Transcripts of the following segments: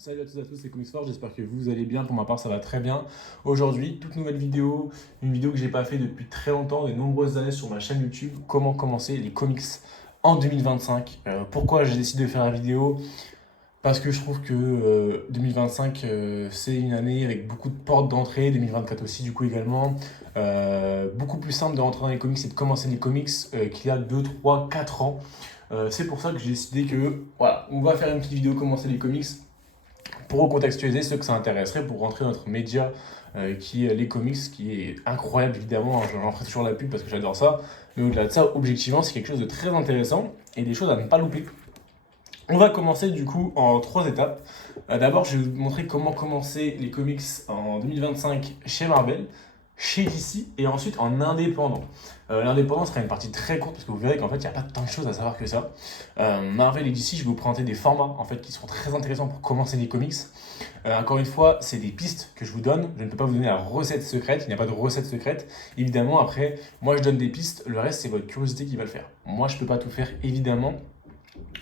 Salut à tous et à tous, c'est Comics Forge, j'espère que vous allez bien. Pour ma part, ça va très bien. Aujourd'hui, toute nouvelle vidéo, une vidéo que j'ai pas fait depuis très longtemps, de nombreuses années sur ma chaîne YouTube. Comment commencer les comics en 2025. Pourquoi j'ai décidé de faire la vidéo? Parce que je trouve que 2025, c'est une année avec beaucoup de portes d'entrée, 2024 aussi du coup également. Beaucoup plus simple de rentrer dans les comics et de commencer les comics qu'il y a 2, 3, 4 ans. C'est pour ça que j'ai décidé que, voilà, on va faire une petite vidéo commencer les comics pour recontextualiser ceux que ça intéresserait pour rentrer dans notre média qui est les comics, qui est incroyable évidemment, hein, j'en ferai toujours la pub parce que j'adore ça, mais au-delà de ça, objectivement, c'est quelque chose de très intéressant et des choses à ne pas louper. On va commencer du coup en 3 étapes. D'abord, je vais vous montrer comment commencer les comics en 2025 chez Marvel, chez DC et ensuite en indépendant. L'indépendant sera une partie très courte parce que vous verrez qu'en fait, il n'y a pas tant de choses à savoir que ça. Marvel et DC, je vais vous présenter des formats en fait qui seront très intéressants pour commencer les comics. Encore une fois, c'est des pistes que je vous donne. Je ne peux pas vous donner la recette secrète. Il n'y a pas de recette secrète. Évidemment, après, moi je donne des pistes. Le reste, c'est votre curiosité qui va le faire. Moi, je ne peux pas tout faire, évidemment.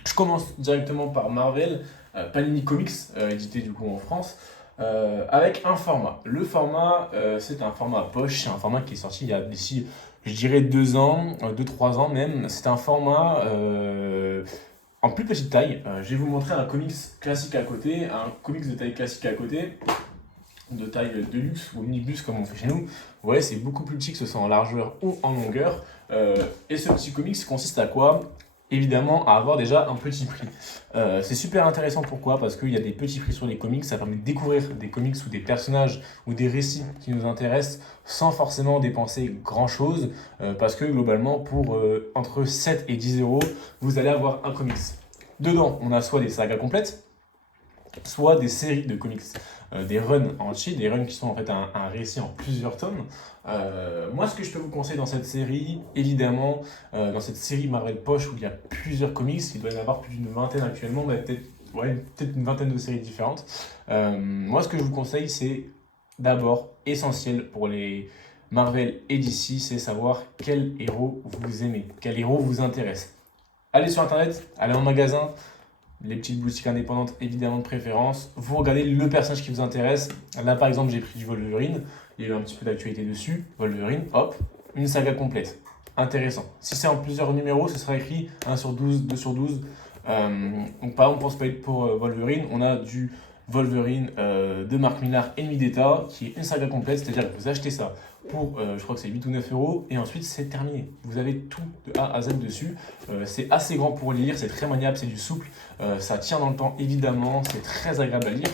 Je commence directement par Marvel, Panini Comics, édité du coup en France, avec un format. Le format, c'est un format poche, c'est un format qui est sorti il y a d'ici, je dirais 2 ans, 2-3 ans même. C'est un format en plus petite taille. Je vais vous montrer un comics classique à côté, un comics de taille classique à côté, de taille de luxe ou omnibus comme on fait chez nous. Vous voyez, c'est beaucoup plus petit que ce soit en largeur ou en longueur. Et ce petit comics consiste à quoi? Évidemment, à avoir déjà un petit prix. C'est super intéressant, pourquoi? Parce qu'il y a des petits prix sur les comics, ça permet de découvrir des comics ou des personnages ou des récits qui nous intéressent sans forcément dépenser grand chose, parce que globalement, pour entre 7 et 10 euros, vous allez avoir un comics. Dedans, on a soit des sagas complètes, soit des séries de comics, des runs entiers, des runs qui sont en fait un récit en plusieurs tomes. Moi, ce que je peux vous conseiller dans cette série, évidemment, dans cette série Marvel Poche où il y a plusieurs comics, il doit y en avoir plus d'une vingtaine actuellement, mais peut-être une vingtaine de séries différentes. Moi, ce que je vous conseille, c'est d'abord essentiel pour les Marvel et DC, c'est savoir quel héros vous aimez, quel héros vous intéresse. Allez sur internet, allez en magasin, les petites boutiques indépendantes évidemment de préférence. Vous regardez le personnage qui vous intéresse. Là par exemple j'ai pris du Wolverine, il y a eu un petit peu d'actualité dessus. Wolverine, hop, une saga complète. Intéressant. Si c'est en plusieurs numéros, ce sera écrit 1 sur 12, 2 sur 12. Donc par exemple pour Wolverine, on a du Wolverine de Mark Millar Ennemi d'État, qui est une saga complète, c'est-à-dire que vous achetez ça pour, je crois que c'est 8 ou 9 euros, et ensuite c'est terminé. Vous avez tout de A à Z dessus. C'est assez grand pour lire, c'est très maniable, c'est du souple, ça tient dans le temps évidemment, c'est très agréable à lire.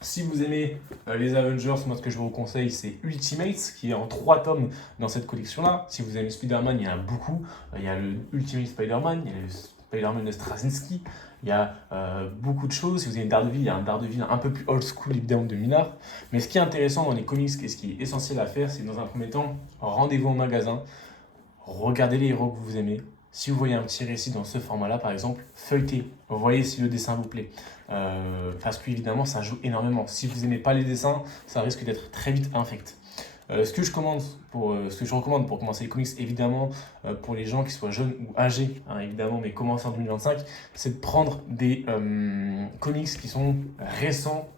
Si vous aimez les Avengers, moi ce que je vous conseille c'est Ultimates qui est en 3 tomes dans cette collection-là. Si vous aimez Spider-Man, il y en a beaucoup. Il y a le Ultimate Spider-Man, il y a le Spider-Man de Straczynski, il y a beaucoup de choses. Si vous aimez Daredevil, il y a un Daredevil un peu plus old school évidemment de Millard. Mais ce qui est intéressant dans les comics et ce qui est essentiel à faire, c'est dans un premier temps, rendez-vous au magasin, regardez les héros que vous aimez. Si vous voyez un petit récit dans ce format-là, par exemple, feuilletez, voyez si le dessin vous plaît. Parce qu'évidemment, ça joue énormément. Si vous n'aimez pas les dessins, ça risque d'être très vite infect. Ce que je recommande pour commencer les comics, évidemment, pour les gens qui soient jeunes ou âgés, hein, évidemment, mais commencer en 2025, c'est de prendre des comics qui sont récents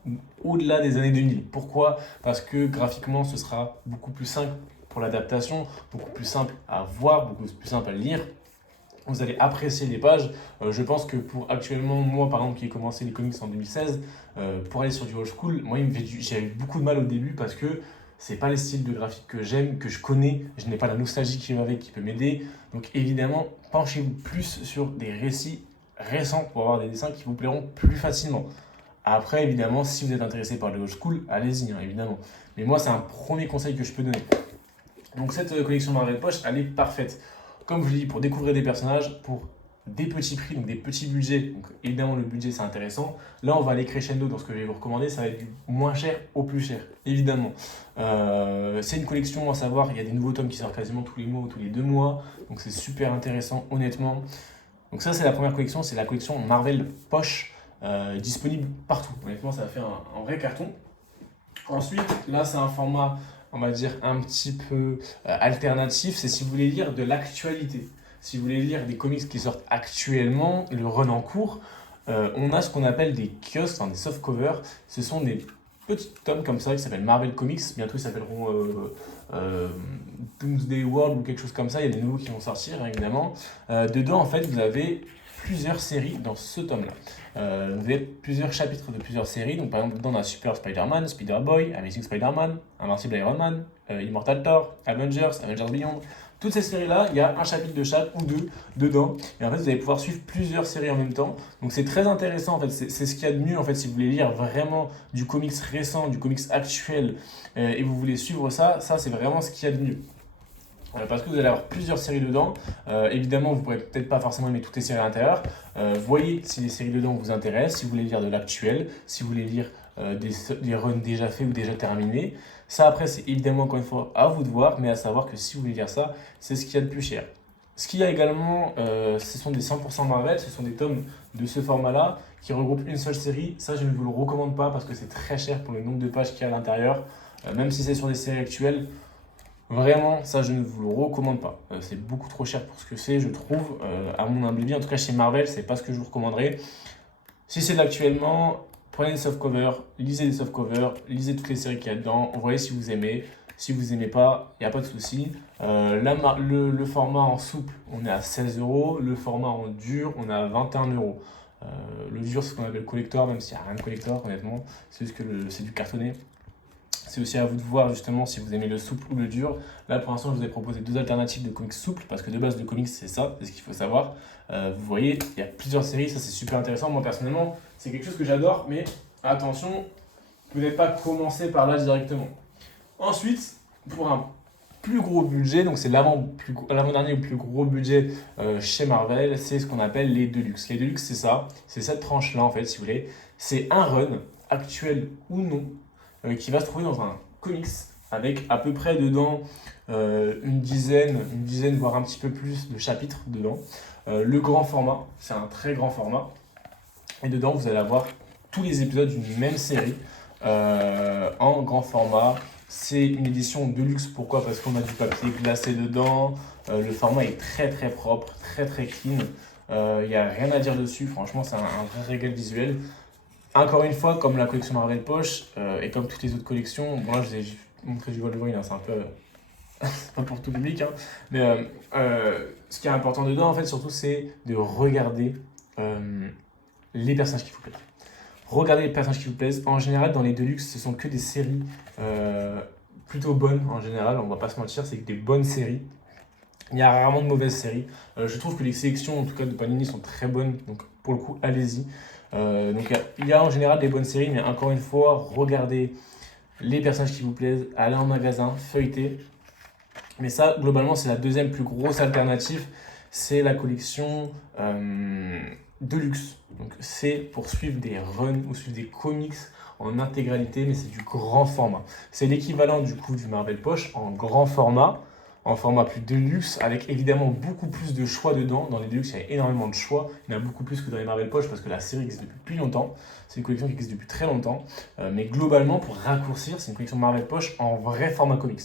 au-delà des années 2000. Pourquoi? Parce que graphiquement, ce sera beaucoup plus simple pour l'adaptation, beaucoup plus simple à voir, beaucoup plus simple à lire. Vous allez apprécier les pages. Je pense que pour actuellement, moi par exemple qui ai commencé les comics en 2016, pour aller sur du old school, moi j'ai eu beaucoup de mal au début parce que c'est pas les styles de graphique que j'aime, que je connais, je n'ai pas la nostalgie qui va avec, qui peut m'aider. Donc évidemment, penchez-vous plus sur des récits récents pour avoir des dessins qui vous plairont plus facilement. Après, évidemment, si vous êtes intéressé par le old school, allez-y, hein, évidemment. Mais moi, c'est un premier conseil que je peux donner. Donc cette collection Marvel Poche, elle est parfaite. Comme je vous l'ai dit, pour découvrir des personnages, pour des petits prix, donc des petits budgets. Donc évidemment, le budget, c'est intéressant. Là, on va aller crescendo dans ce que je vais vous recommander. Ça va être du moins cher au plus cher, évidemment. C'est une collection, à savoir, il y a des nouveaux tomes qui sortent quasiment tous les mois ou tous les 2 mois. Donc c'est super intéressant, honnêtement. Donc ça, c'est la première collection. C'est la collection Marvel Poche, disponible partout. Honnêtement, ça a fait un vrai carton. Ensuite, là, c'est un format, on va dire, un petit peu alternatif. C'est si vous voulez lire de l'actualité. Si vous voulez lire des comics qui sortent actuellement, le run en cours, on a ce qu'on appelle des kiosques, enfin des soft covers. Ce sont des petits tomes comme ça qui s'appellent Marvel Comics. Bientôt ils s'appelleront Doomsday World ou quelque chose comme ça. Il y a des nouveaux qui vont sortir, hein, évidemment. Dedans, en fait, vous avez plusieurs séries dans ce tome-là. Vous avez plusieurs chapitres de plusieurs séries. Donc, par exemple, dedans, on a Super Spider-Man, Spider-Boy, Amazing Spider-Man, Invincible Iron Man, Immortal Thor, Avengers, Avengers Beyond. Toutes ces séries-là, il y a un chapitre de chaque ou deux dedans. Et en fait, vous allez pouvoir suivre plusieurs séries en même temps. Donc, c'est très intéressant. En fait, c'est ce qu'il y a de mieux. En fait, si vous voulez lire vraiment du comics récent, du comics actuel, et vous voulez suivre ça, c'est vraiment ce qu'il y a de mieux. Parce que vous allez avoir plusieurs séries dedans. Évidemment, vous ne pourrez peut-être pas forcément aimer toutes les séries à l'intérieur. Voyez si les séries dedans vous intéressent, si vous voulez lire de l'actuel, si vous voulez lire des runs déjà faits ou déjà terminés. Ça, après, c'est évidemment, encore une fois, à vous de voir, mais à savoir que si vous voulez lire ça, c'est ce qu'il y a de plus cher. Ce qu'il y a également, ce sont des 100% Marvel, ce sont des tomes de ce format-là qui regroupent une seule série. Ça, je ne vous le recommande pas parce que c'est très cher pour le nombre de pages qu'il y a à l'intérieur. Même si c'est sur des séries actuelles, vraiment, ça, je ne vous le recommande pas. C'est beaucoup trop cher pour ce que c'est, je trouve, à mon humble avis. En tout cas, chez Marvel, c'est pas ce que je vous recommanderais. Si c'est de l'actuellement, prenez des softcovers, lisez des softcovers, lisez toutes les séries qu'il y a dedans, voyez si vous aimez. Si vous n'aimez pas, il n'y a pas de souci. Le format en souple, on est à 16 euros. Le format en dur, on est à 21 euros. Le dur, c'est ce qu'on appelle collector, même s'il n'y a rien de collector, honnêtement. C'est juste que c'est du cartonné. C'est aussi à vous de voir justement si vous aimez le souple ou le dur. Là pour l'instant je vous ai proposé deux alternatives de comics souples parce que de base le comics c'est ça, c'est ce qu'il faut savoir. Vous voyez, il y a plusieurs séries, ça c'est super intéressant. Moi personnellement c'est quelque chose que j'adore, mais attention, peut-être pas commencer par là directement. Ensuite, pour un plus gros budget, donc c'est l'avant-dernier plus gros budget chez Marvel, c'est ce qu'on appelle les Deluxe. Les Deluxe c'est ça, c'est cette tranche là en fait si vous voulez. C'est un run, actuel ou non, qui va se trouver dans un comics avec à peu près dedans une dizaine, voire un petit peu plus de chapitres dedans. Le grand format, c'est un très grand format. Et dedans, vous allez avoir tous les épisodes d'une même série en grand format. C'est une édition de luxe. Pourquoi? Parce qu'on a du papier glacé dedans. Le format est très très propre, très très clean. Il n'y a rien à dire dessus. Franchement, c'est un vrai régal visuel. Encore une fois, comme la collection Marvel Poche et comme toutes les autres collections, bon là je vous ai montré du Wolverine, hein, c'est un peu c'est pas pour tout public, hein, mais ce qui est important dedans en fait surtout c'est de regarder les personnages qui vous plaisent. Regardez les personnages qui vous plaisent. En général, dans les Deluxe, ce sont que des séries plutôt bonnes en général, on va pas se mentir, c'est que des bonnes séries. Il y a rarement de mauvaises séries. Je trouve que les sélections, en tout cas de Panini, sont très bonnes. Donc pour le coup, allez-y. Donc il y a en général des bonnes séries, mais encore une fois, regardez les personnages qui vous plaisent, allez en magasin, feuilletez. Mais ça, globalement, c'est la deuxième plus grosse alternative. C'est la collection Deluxe. Donc c'est pour suivre des runs ou suivre des comics en intégralité, mais c'est du grand format. C'est l'équivalent du coup du Marvel Poche en grand format, en format plus deluxe, avec évidemment beaucoup plus de choix dedans. Dans les deluxe, il y a énormément de choix. Il y en a beaucoup plus que dans les Marvel Poche parce que la série existe depuis plus longtemps. C'est une collection qui existe depuis très longtemps. Mais globalement, pour raccourcir, c'est une collection Marvel Poche en vrai format comics.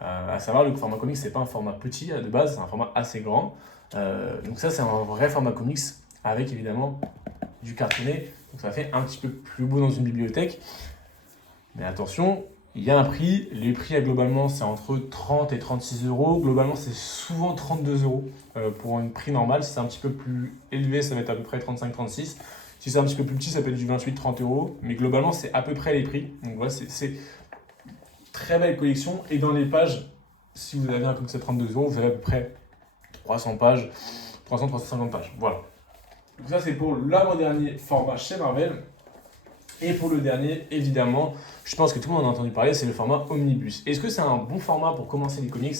À savoir, le format comics, c'est pas un format petit de base, c'est un format assez grand. Donc ça, c'est un vrai format comics avec évidemment du cartonné. Donc ça fait un petit peu plus beau dans une bibliothèque. Mais attention, il y a un prix. Les prix, globalement, c'est entre 30 et 36 euros. Globalement, c'est souvent 32 euros pour un prix normal. Si c'est un petit peu plus élevé, ça va être à peu près 35-36. Si c'est un petit peu plus petit, ça peut être du 28-30 euros. Mais globalement, c'est à peu près les prix. Donc voilà, c'est très belle collection. Et dans les pages, si vous avez un comics à 32 euros, vous avez à peu près 300 pages, 300-350 pages. Voilà. Donc ça, c'est pour l'avant-dernier format chez Marvel. Et pour le dernier, évidemment, je pense que tout le monde en a entendu parler, c'est le format Omnibus. Est-ce que c'est un bon format pour commencer les comics?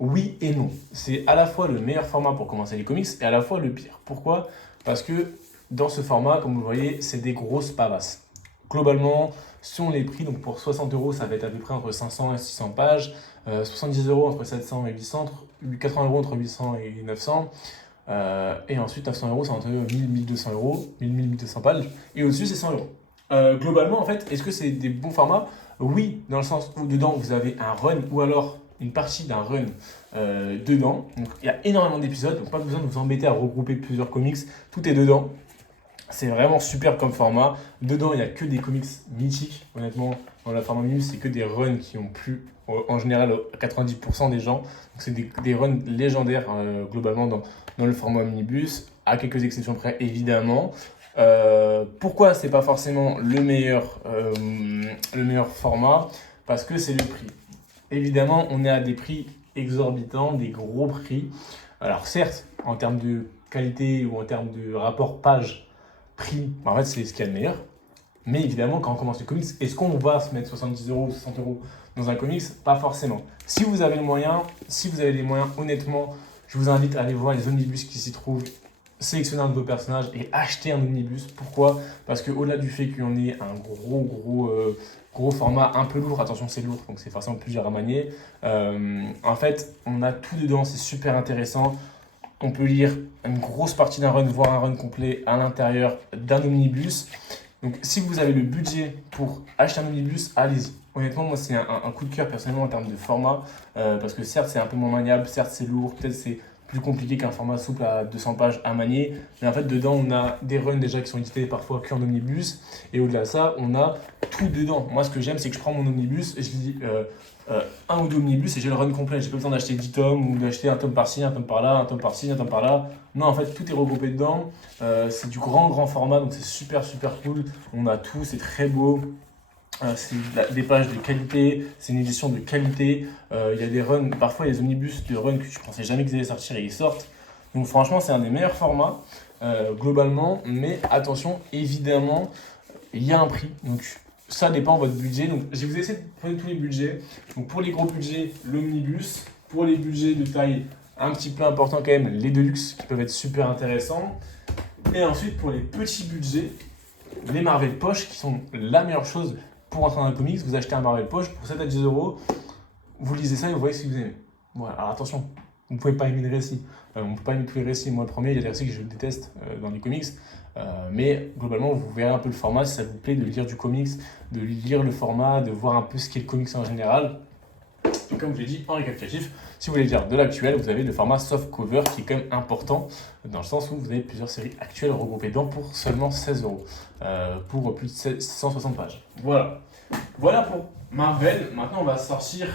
Oui et non. C'est à la fois le meilleur format pour commencer les comics et à la fois le pire. Pourquoi? Parce que dans ce format, comme vous le voyez, c'est des grosses pavasses. Globalement, si on les prix, donc pour 60 euros, ça va être à peu près entre 500 et 600 pages, 70 euros entre 700 et 800, 80 euros entre 800 et 900, et ensuite 900 euros, c'est entre 1000 1200 euros, 1000 1200 pages, et au-dessus, c'est 100 euros. Globalement, en fait, est-ce que c'est des bons formats? Oui, dans le sens où dedans, vous avez un run ou alors une partie d'un run dedans. Donc, il y a énormément d'épisodes, donc pas besoin de vous embêter à regrouper plusieurs comics, tout est dedans. C'est vraiment super comme format. Dedans, il n'y a que des comics mythiques. Honnêtement, dans la format omnibus, c'est que des runs qui ont plu en général à 90% des gens. Donc, c'est des runs légendaires globalement dans le format omnibus, à quelques exceptions près évidemment. Pourquoi c'est pas forcément le meilleur format? Parce que c'est le prix. Évidemment, on est à des prix exorbitants, des gros prix. Alors certes, en termes de qualité ou en termes de rapport page-prix, en fait c'est ce qu'il y a de meilleur. Mais évidemment, quand on commence le comics, est-ce qu'on va se mettre 70 euros ou 60 euros dans un comics? Pas forcément. Si vous avez le moyen, si vous avez les moyens, honnêtement, je vous invite à aller voir les omnibus qui s'y trouvent, sélectionner un de vos personnages et acheter un omnibus. Pourquoi? Parce qu'au-delà du fait qu'on ait un gros format un peu lourd, attention c'est lourd, donc c'est forcément plus dur à manier, en fait on a tout dedans, c'est super intéressant. On peut lire une grosse partie d'un run, voire un run complet à l'intérieur d'un omnibus. Donc si vous avez le budget pour acheter un omnibus, allez-y. Honnêtement, moi c'est un coup de cœur personnellement en termes de format, parce que certes c'est un peu moins maniable, certes c'est lourd, peut-être c'est plus compliqué qu'un format souple à 200 pages à manier. Mais en fait, dedans, on a des runs déjà qui sont édités parfois qu'en omnibus. Et au-delà de ça, on a tout dedans. Moi, ce que j'aime, c'est que je prends mon omnibus et je lis un ou deux omnibus et j'ai le run complet. J'ai pas besoin d'acheter 10 tomes ou d'acheter un tome par-ci, un tome par-là, un tome par-ci, un tome par-là. Non, en fait, tout est regroupé dedans. C'est du grand format, donc c'est super cool. On a tout, c'est très beau. C'est des pages de qualité, c'est une édition de qualité. Il y a des runs, parfois il y a des omnibus de runs que tu pensais jamais qu'ils allaient sortir et ils sortent. Donc franchement, c'est un des meilleurs formats globalement. Mais attention, évidemment, il y a un prix. Donc ça dépend de votre budget. Donc je vais vous essayer de prendre tous les budgets. Donc pour les gros budgets, l'omnibus. Pour les budgets de taille un petit peu important quand même, les deluxe qui peuvent être super intéressants. Et ensuite pour les petits budgets, les Marvel Poche qui sont la meilleure chose pour entrer dans un comics. Vous achetez un Marvel Poche pour 7 à 10 euros, vous lisez ça et vous voyez ce que vous aimez. Voilà, alors attention, vous ne pouvez pas aimer les récits. On ne peut pas aimer tous les récits. Moi, le premier, il y a des récits que je déteste dans les comics. Mais globalement, vous verrez un peu le format si ça vous plaît de lire du comics, de lire le format, de voir un peu ce qu'est le comics en général. Et comme je l'ai dit en récapitulatif, si vous voulez lire de l'actuel, vous avez le format soft cover qui est quand même important dans le sens où vous avez plusieurs séries actuelles regroupées dedans pour seulement 16 euros pour plus de 160 pages. Voilà pour Marvel. Maintenant, on va sortir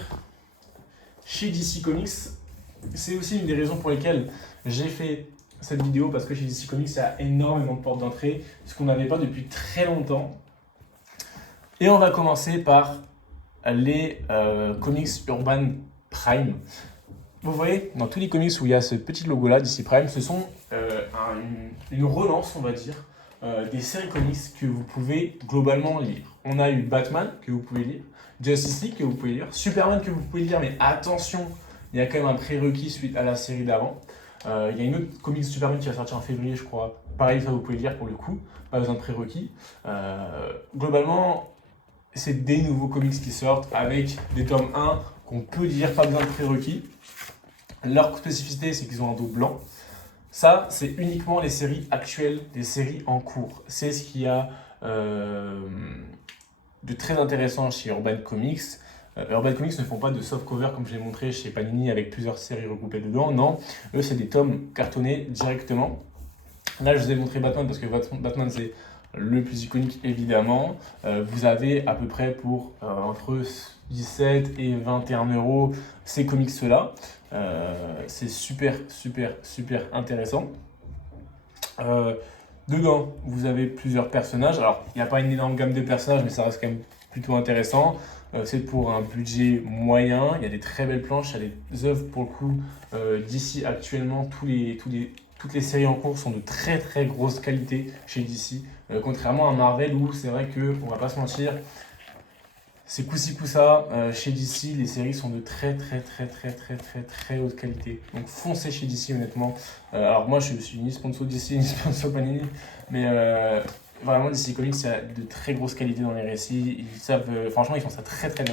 chez DC Comics. C'est aussi une des raisons pour lesquelles j'ai fait cette vidéo parce que chez DC Comics, il y a énormément de portes d'entrée, ce qu'on n'avait pas depuis très longtemps. Et on va commencer par les comics Urban Prime. Vous voyez, dans tous les comics où il y a ce petit logo là, DC Prime, ce sont une relance, on va dire, des séries comics que vous pouvez globalement lire. On a eu Batman que vous pouvez lire, Justice League que vous pouvez lire, Superman que vous pouvez lire, mais attention, il y a quand même un prérequis suite à la série d'avant. Il y a une autre comics Superman qui va sortir en février, je crois. Pareil, ça vous pouvez lire pour le coup, pas besoin de prérequis. Globalement, c'est des nouveaux comics qui sortent avec des tomes 1 qu'on peut lire, pas besoin de prérequis. Leur spécificité, c'est qu'ils ont un dos blanc. Ça, c'est uniquement les séries actuelles, les séries en cours. C'est ce qu'il y a de très intéressant chez Urban Comics. Urban Comics ne font pas de soft cover comme je l'ai montré chez Panini avec plusieurs séries regroupées dedans. Non, eux, c'est des tomes cartonnés directement. Là, je vous ai montré Batman parce que Batman, c'est le plus iconique évidemment. Vous avez à peu près pour entre 17 et 21 euros ces comics-là. C'est super intéressant. Dedans, vous avez plusieurs personnages. Alors, il n'y a pas une énorme gamme de personnages, mais ça reste quand même plutôt intéressant. C'est pour un budget moyen. Il y a des très belles planches. Il y a des œuvres pour le coup d'ici actuellement. Toutes les séries en cours sont de très grosse qualité chez DC. Contrairement à Marvel où c'est vrai que, on va pas se mentir, c'est coup-ci coup-ça. Chez DC, les séries sont de très haute qualité. Donc foncez chez DC honnêtement. Alors moi je suis ni sponsor DC ni sponsor Panini, mais vraiment DC Comics il y a de très grosses qualités dans les récits. Ils savent, franchement ils font ça très bien.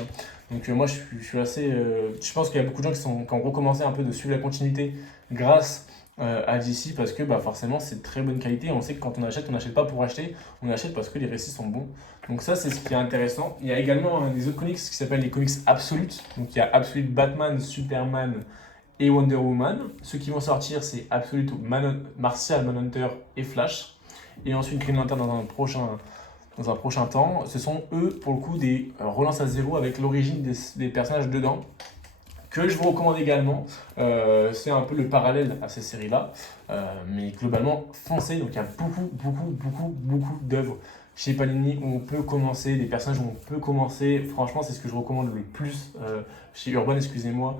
Donc moi je suis assez, je pense qu'il y a beaucoup de gens qui ont recommencé un peu de suivre la continuité grâce à DC parce que forcément c'est de très bonne qualité. On sait que quand on n'achète pas pour acheter, on achète parce que les récits sont bons. Donc ça c'est ce qui est intéressant. Il y a également des autres comics qui s'appellent les comics Absolute. Donc il y a Absolute Batman, Superman et Wonder Woman. Ceux qui vont sortir c'est Absolute Martial Manhunter et Flash. et ensuite Green Lantern dans un prochain temps. Ce sont eux, pour le coup, des relances à zéro avec l'origine des personnages dedans, que je vous recommande également. C'est un peu le parallèle à ces séries-là. Mais globalement, foncez. Donc il y a beaucoup d'œuvres chez Panini où on peut commencer, des personnages où on peut commencer. Franchement, c'est ce que je recommande le plus chez Urban, excusez-moi,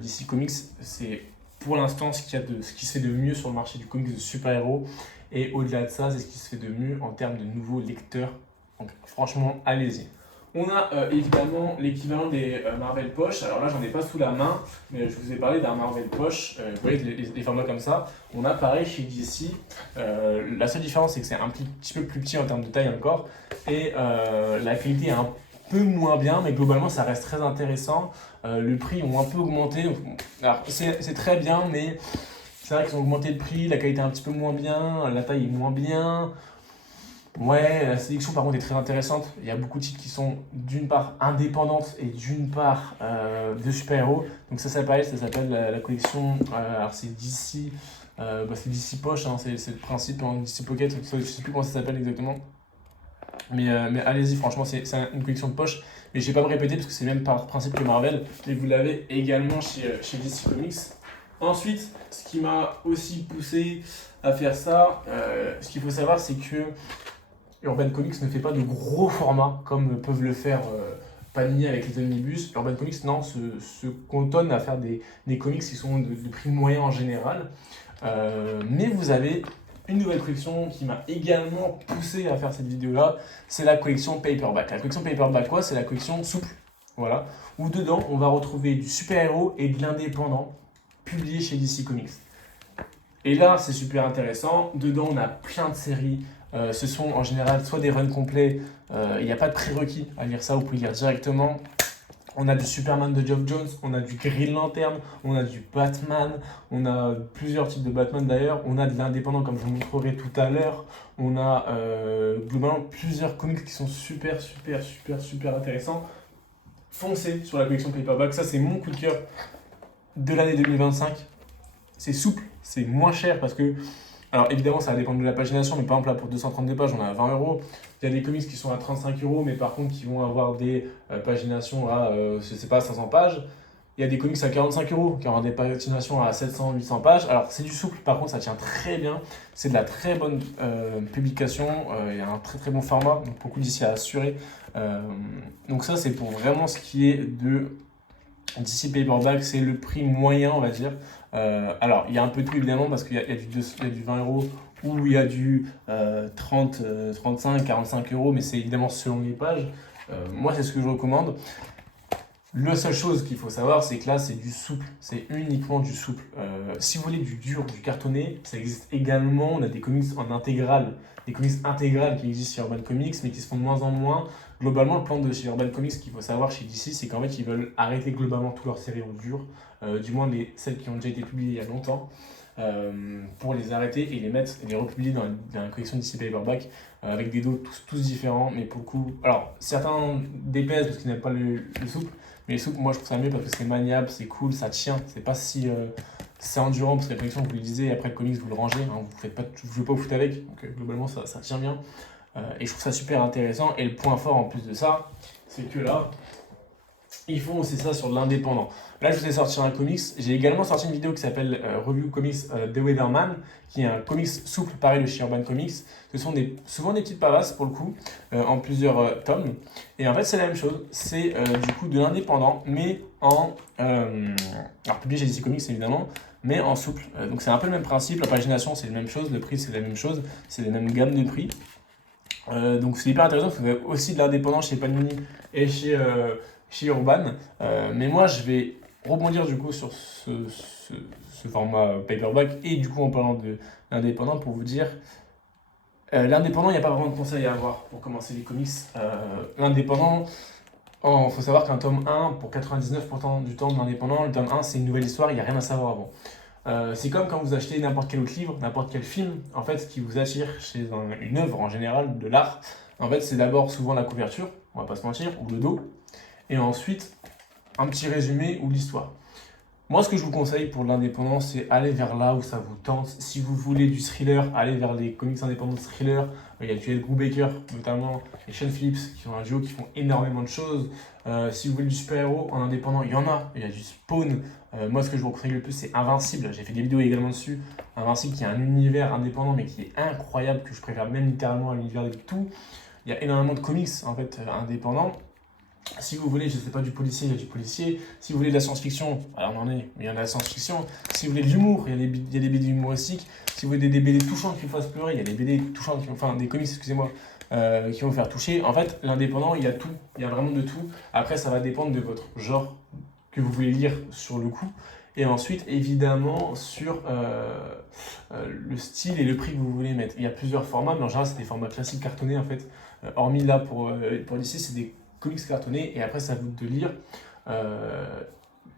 DC Comics. C'est pour l'instant ce qui se fait de mieux sur le marché du comics de super-héros. Et au-delà de ça, c'est ce qui se fait de mieux en termes de nouveaux lecteurs. Donc franchement, allez-y. On a évidemment l'équivalent des Marvel Poche. Alors là, j'en ai pas sous la main, mais je vous ai parlé d'un Marvel Poche. Vous voyez les formats comme ça. On a pareil chez DC. La seule différence, c'est que c'est un petit peu plus petit en termes de taille encore. Et la qualité est un peu moins bien, mais globalement, ça reste très intéressant. Le prix ont un peu augmenté. Donc, alors, c'est très bien, mais c'est vrai qu'ils ont augmenté le prix. La qualité est un petit peu moins bien. La taille est moins bien. Ouais, la sélection par contre est très intéressante. Il y a beaucoup de titres qui sont d'une part indépendantes et d'une part de super-héros. Donc ça s'appelle la collection, alors c'est DC, c'est DC Poche, hein, c'est le principe, hein, DC Pocket, je ne sais plus comment ça s'appelle exactement. Mais allez-y, franchement, c'est une collection de poche. Mais je ne vais pas me répéter parce que c'est le même principe que Marvel. Et vous l'avez également chez DC Comics. Ensuite, ce qui m'a aussi poussé à faire ça, ce qu'il faut savoir, c'est que Urban Comics ne fait pas de gros formats comme peuvent le faire Panini avec les omnibus. Urban Comics, non, se cantonne à faire des comics qui sont de prix moyen en général. Mais vous avez une nouvelle collection qui m'a également poussé à faire cette vidéo-là, c'est la collection Paperback. La collection Paperback, quoi? C'est la collection souple, voilà, où dedans, on va retrouver du super-héros et de l'indépendant publié chez DC Comics. Et là, c'est super intéressant. Dedans, on a plein de séries. Ce sont en général soit des runs complets, il n'y a pas de prérequis à lire ça, vous pouvez lire directement. On a du Superman de Geoff Jones, on a du Green Lantern, on a du Batman, on a plusieurs types de Batman d'ailleurs, on a de l'indépendant comme je vous montrerai tout à l'heure, on a globalement plusieurs comics qui sont super intéressants. Foncez sur la collection Paperback, ça c'est mon coup de cœur de l'année 2025. C'est souple, c'est moins cher parce que, alors évidemment ça va dépendre de la pagination, mais par exemple là pour 232 pages on a 20 euros. Il y a des comics qui sont à 35 euros, mais par contre qui vont avoir des paginations à, je sais pas, 500 pages. Il y a des comics à 45 euros qui auront des paginations à 700, 800 pages. Alors c'est du souple, par contre ça tient très bien. C'est de la très bonne publication, il y a un très bon format, donc beaucoup d'ici à assurer. Donc ça c'est pour vraiment ce qui est de DC Paperback, c'est le prix moyen on va dire. Alors il y a un peu de tout évidemment parce qu'il y a du 20 euros où il y a du 30, 35, 45 euros, mais c'est évidemment selon les pages. Moi, c'est ce que je recommande. La seule chose qu'il faut savoir, c'est que là, c'est du souple. C'est uniquement du souple. Si vous voulez du dur, du cartonné, ça existe également. On a des comics en intégrale, des comics intégrales qui existent chez Urban Comics, mais qui se font de moins en moins. Globalement, le plan de chez Urban Comics, qu'il faut savoir chez DC, c'est qu'en fait, ils veulent arrêter globalement toutes leurs séries en dur, du moins celles qui ont déjà été publiées il y a longtemps. Pour les arrêter et les republier dans la collection DC Paperback avec des dos tous différents, mais pour le coup, alors certains déplaisent parce qu'ils n'aiment pas le souple, mais le souple, moi je trouve ça mieux parce que c'est maniable, c'est cool, ça tient, c'est pas si c'est endurant parce que la collection vous le lisez et après le comics vous le rangez, hein, vous ne jouez pas au foot avec, donc globalement ça tient bien et je trouve ça super intéressant. Et le point fort en plus de ça, c'est que là ils font aussi ça sur l'indépendant. Là, je vous ai sorti un comics. J'ai également sorti une vidéo qui s'appelle Review Comics The Weatherman, qui est un comics souple, pareil, de chez Urban Comics. Ce sont souvent des petites pavasses, pour le coup, en plusieurs tomes. Et en fait, c'est la même chose. C'est du coup de l'indépendant, mais alors, publié chez DC Comics, évidemment, mais en souple. Donc, c'est un peu le même principe. La pagination, c'est la même chose. Le prix, c'est la même chose. C'est les mêmes gammes de prix. Donc, c'est hyper intéressant parce que vous avez aussi de l'indépendant chez Panini et chez Urban, mais moi je vais rebondir du coup sur ce format paperback et du coup en parlant de l'indépendant pour vous dire l'indépendant, il n'y a pas vraiment de conseils à avoir pour commencer les comics. L'indépendant, il faut savoir qu'un tome 1, pour 99% du temps de l'indépendant, le tome 1 c'est une nouvelle histoire, il n'y a rien à savoir avant. C'est comme quand vous achetez n'importe quel autre livre, n'importe quel film, en fait ce qui vous attire chez une œuvre en général de l'art, en fait c'est d'abord souvent la couverture, on va pas se mentir, ou le dos, et ensuite un petit résumé ou l'histoire. Moi, ce que je vous conseille pour l'indépendant, c'est aller vers là où ça vous tente. Si vous voulez du thriller, allez vers les comics indépendants de thriller. Il y a du Ed Brubaker, notamment, et Sean Phillips, qui sont un duo qui font énormément de choses. Si vous voulez du super-héros en indépendant, il y en a. Il y a du Spawn. Moi, ce que je vous conseille le plus, c'est Invincible. J'ai fait des vidéos également dessus. Invincible, qui est un univers indépendant, mais qui est incroyable, que je préfère même littéralement à l'univers de tout. Il y a énormément de comics, en fait, indépendants. Si vous voulez, je ne sais pas, du policier, il y a du policier. Si vous voulez de la science-fiction, alors on en est, mais il y en a de la science-fiction. Si vous voulez de l'humour, il y a des BD humoristiques. Si vous voulez des BD touchantes qui vous fassent pleurer, il y a des BD touchantes, enfin des comics, excusez-moi, qui vont vous faire toucher. En fait, l'indépendant, il y a tout, il y a vraiment de tout. Après, ça va dépendre de votre genre que vous voulez lire sur le coup. Et ensuite, évidemment, sur le style et le prix que vous voulez mettre. Il y a plusieurs formats, mais en général, c'est des formats classiques cartonnés, en fait. Hormis là, pour l'ICI, c'est des comics cartonnés, et après, c'est à vous de lire.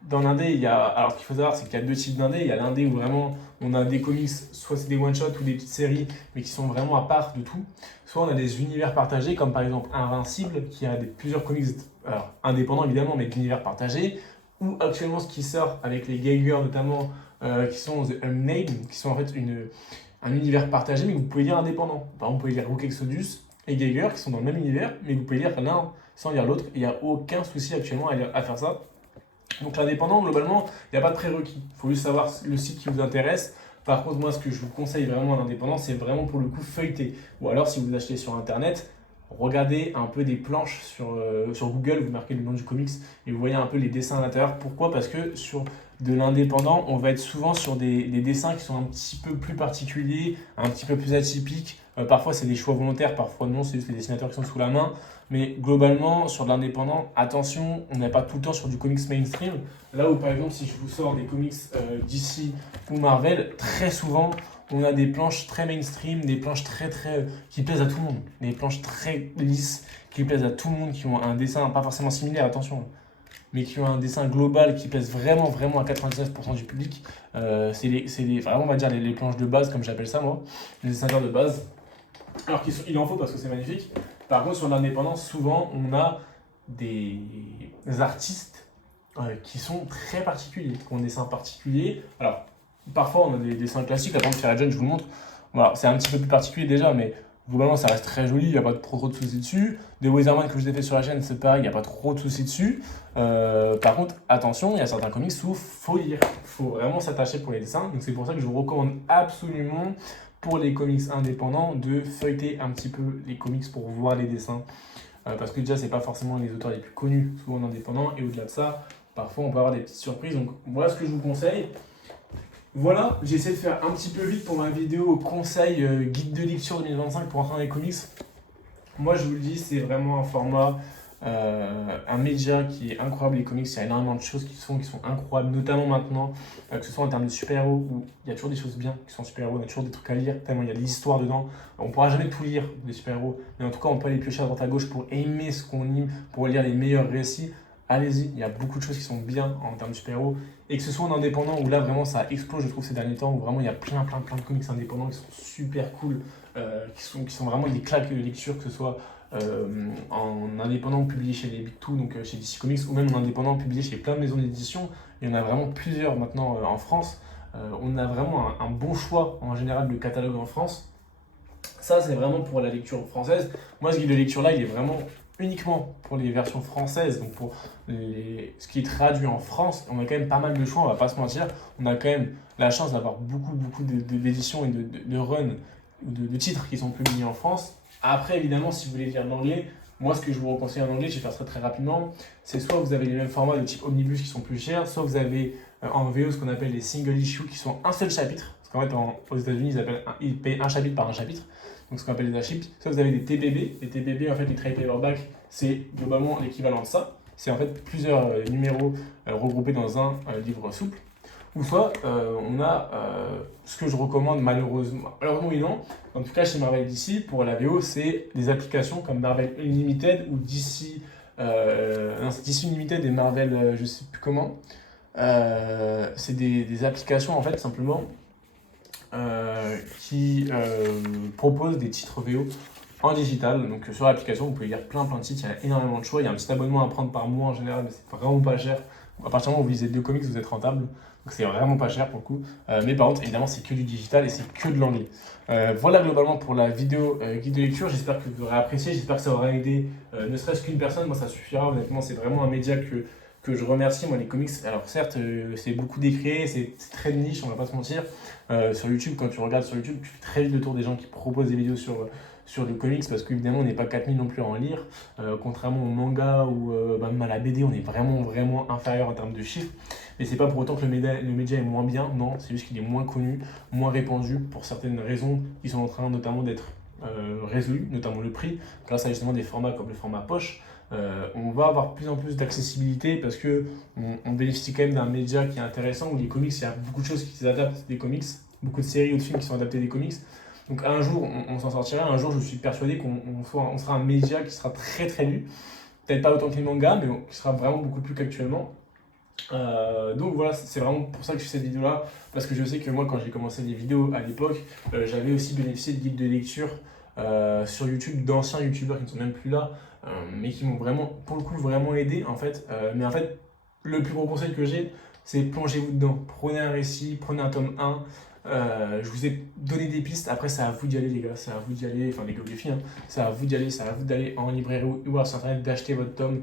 Dans l'indé, il y a, alors ce qu'il faut savoir, c'est qu'il y a deux types d'indé. Il y a l'indé où vraiment on a des comics, soit c'est des one-shots ou des petites séries, mais qui sont vraiment à part de tout. Soit on a des univers partagés, comme par exemple Invincible, qui a plusieurs comics, alors, indépendants évidemment, mais d'univers partagés. Ou actuellement ce qui sort avec les Geiger notamment, qui sont The Unnamed, qui sont en fait un univers partagé, mais que vous pouvez lire indépendant. Par exemple, vous pouvez lire Rook Exodus et Geiger, qui sont dans le même univers, mais vous pouvez lire l'un sans lire l'autre. Il n'y a aucun souci actuellement à faire ça. Donc l'indépendant, globalement, il n'y a pas de prérequis. Il faut juste savoir le site qui vous intéresse. Par contre, moi, ce que je vous conseille vraiment en indépendant, c'est vraiment pour le coup feuilleter. Ou alors, si vous achetez sur Internet, regardez un peu des planches sur Google, vous marquez le nom du comics et vous voyez un peu les dessins à l'intérieur. Pourquoi? Parce que sur de l'indépendant, on va être souvent sur des dessins qui sont un petit peu plus particuliers, un petit peu plus atypiques. Parfois, c'est des choix volontaires, parfois non, c'est juste les dessinateurs qui sont sous la main. Mais globalement, sur de l'indépendant, attention, on n'est pas tout le temps sur du comics mainstream. Là où, par exemple, si je vous sors des comics DC ou Marvel, très souvent, on a des planches très mainstream, des planches qui plaisent à tout le monde, des planches très lisses qui plaisent à tout le monde, qui ont un dessin pas forcément similaire, attention, mais qui ont un dessin global qui plaise vraiment, vraiment à 99% du public. Vraiment, on va dire les planches de base, comme j'appelle ça moi, les dessinateurs de base. Alors il en faut parce que c'est magnifique. Par contre, sur l'indépendance, souvent, on a des artistes qui sont très particuliers, qui ont des dessins particuliers. Alors, parfois, on a des dessins classiques. Par exemple, Ferret John, je vous le montre. Voilà, c'est un petit peu plus particulier déjà, mais globalement, ça reste très joli. Il n'y a pas trop de soucis dessus. Des Weatherman que je vous ai fait sur la chaîne, c'est pareil. Il n'y a pas trop de soucis dessus. Par contre, attention, il y a certains comics où il faut lire. Il faut vraiment s'attacher pour les dessins. Donc, c'est pour ça que je vous recommande absolument, pour les comics indépendants, de feuilleter un petit peu les comics pour voir les dessins. Parce que déjà, c'est pas forcément les auteurs les plus connus, souvent en indépendant. Et au-delà de ça, parfois, on peut avoir des petites surprises. Donc, voilà ce que je vous conseille. Voilà, j'essaie de faire un petit peu vite pour ma vidéo conseil guide de lecture 2025 pour entrer dans les comics. Moi, je vous le dis, c'est vraiment un format, un média qui est incroyable. Les comics, il y a énormément de choses qui sont incroyables, notamment maintenant, que ce soit en termes de super-héros, où il y a toujours des choses bien qui sont super-héros, il y a toujours des trucs à lire, tellement il y a de l'histoire dedans. On ne pourra jamais tout lire des super-héros, mais en tout cas, on peut aller piocher à droite à gauche pour aimer ce qu'on aime, pour lire les meilleurs récits. Allez-y, il y a beaucoup de choses qui sont bien en termes de super-héros. Et que ce soit en indépendant, où là vraiment ça explose, je trouve, ces derniers temps, où vraiment il y a plein de comics indépendants qui sont super cool, qui sont vraiment des claques de lecture, que ce soit en indépendant publié chez les Big Two, donc chez DC Comics, ou même en indépendant publié chez plein de maisons d'édition. Il y en a vraiment plusieurs maintenant en France. On a vraiment un bon choix en général de catalogue en France. Ça, c'est vraiment pour la lecture française. Moi, ce guide de lecture là, il est vraiment uniquement pour les versions françaises, donc pour ce qui est traduit en France. On a quand même pas mal de choix, on va pas se mentir. On a quand même la chance d'avoir beaucoup d'éditions et de runs, ou de titres qui sont publiés en France. Après, évidemment, si vous voulez lire l'anglais, moi, ce que je vous conseille en anglais, je vais faire ça très rapidement, c'est soit vous avez les mêmes formats de type omnibus qui sont plus chers, soit vous avez en VO ce qu'on appelle les single issues qui sont un seul chapitre. Parce qu'en fait, aux États-Unis, ils payent un chapitre par un chapitre. Donc ce qu'on appelle les ACHIP. Soit vous avez des TPB. Les TPB, en fait, les trade paperback, c'est globalement l'équivalent de ça. C'est en fait plusieurs numéros regroupés dans un livre souple. Ou soit on a ce que je recommande malheureusement oui non, en tout cas chez Marvel DC, pour la VO, c'est des applications comme Marvel Unlimited ou DC, non, c'est DC Unlimited et Marvel, je sais plus comment. C'est des applications en fait simplement qui proposent des titres VO en digital. Donc sur l'application, vous pouvez lire plein de titres, il y a énormément de choix. Il y a un petit abonnement à prendre par mois en général, mais c'est vraiment pas cher. À partir du moment où vous lisez 2 comics, vous êtes rentable. Donc c'est vraiment pas cher pour le coup. Mais par contre, évidemment, c'est que du digital et c'est que de l'anglais. Voilà globalement pour la vidéo guide de lecture. J'espère que vous aurez apprécié. J'espère que ça aura aidé ne serait-ce qu'une personne. Moi, ça suffira. Honnêtement, c'est vraiment un média que je remercie. Moi, les comics, alors certes, c'est beaucoup décrié, c'est très de niche, on va pas se mentir. Sur YouTube, quand tu regardes sur YouTube, tu fais très vite le tour des gens qui proposent des vidéos sur le comics parce qu'évidemment, on n'est pas 4000 non plus à en lire. Contrairement au manga ou même à la BD, on est vraiment inférieur en termes de chiffres. Mais c'est pas pour autant que le média est moins bien, non, c'est juste qu'il est moins connu, moins répandu pour certaines raisons qui sont en train notamment d'être résolues, notamment le prix, grâce à justement des formats comme le format poche. On va avoir de plus en plus d'accessibilité parce que on bénéficie quand même d'un média qui est intéressant où les comics, il y a beaucoup de choses qui s'adaptent des comics, beaucoup de séries ou de films qui sont adaptés des comics. Donc un jour, on s'en sortira. Un jour, je suis persuadé qu'on sera un média qui sera très lu. Peut-être pas autant que les mangas, mais qui sera vraiment beaucoup plus qu'actuellement. Donc voilà, c'est vraiment pour ça que je fais cette vidéo là, parce que je sais que moi quand j'ai commencé les vidéos à l'époque, j'avais aussi bénéficié de guides de lecture sur YouTube d'anciens youtubeurs qui ne sont même plus là, mais qui m'ont vraiment, pour le coup, vraiment aidé en fait. Mais en fait, le plus gros conseil que j'ai, c'est plongez-vous dedans. Prenez un récit, prenez un tome 1. Je vous ai donné des pistes, après c'est à vous d'y aller les gars, c'est à vous d'y aller, enfin les gars les filles, hein. C'est à vous d'y aller, c'est à vous d'aller en librairie ou sur internet, d'acheter votre tome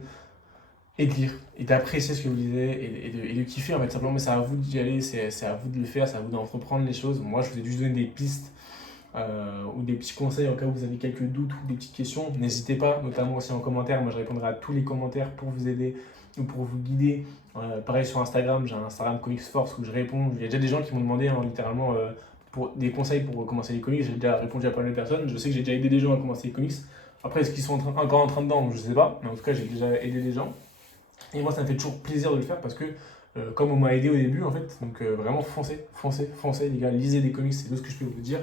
et de lire, et d'apprécier ce que vous lisez, et de kiffer en fait, simplement, mais c'est à vous d'y aller, c'est à vous de le faire, c'est à vous d'entreprendre les choses. Moi, je vous ai juste donné des pistes ou des petits conseils en cas où vous avez quelques doutes ou des petites questions. N'hésitez pas, notamment aussi en commentaire, moi je répondrai à tous les commentaires pour vous aider ou pour vous guider. Pareil sur Instagram, j'ai un Instagram Comics Force où je réponds. Il y a déjà des gens qui m'ont demandé littéralement pour des conseils pour commencer les comics. J'ai déjà répondu à pas mal de personnes. Je sais que j'ai déjà aidé des gens à commencer les comics. Après, est-ce qu'ils sont encore en train dedans? Je sais pas, mais en tout cas, j'ai déjà aidé des gens. Et moi, ça me fait toujours plaisir de le faire parce que, comme on m'a aidé au début, en fait, donc vraiment foncez, les gars, lisez des comics, c'est tout ce que je peux vous dire.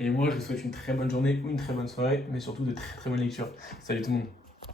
Et moi, je vous souhaite une très bonne journée ou une très bonne soirée, mais surtout de très bonnes lectures. Salut tout le monde.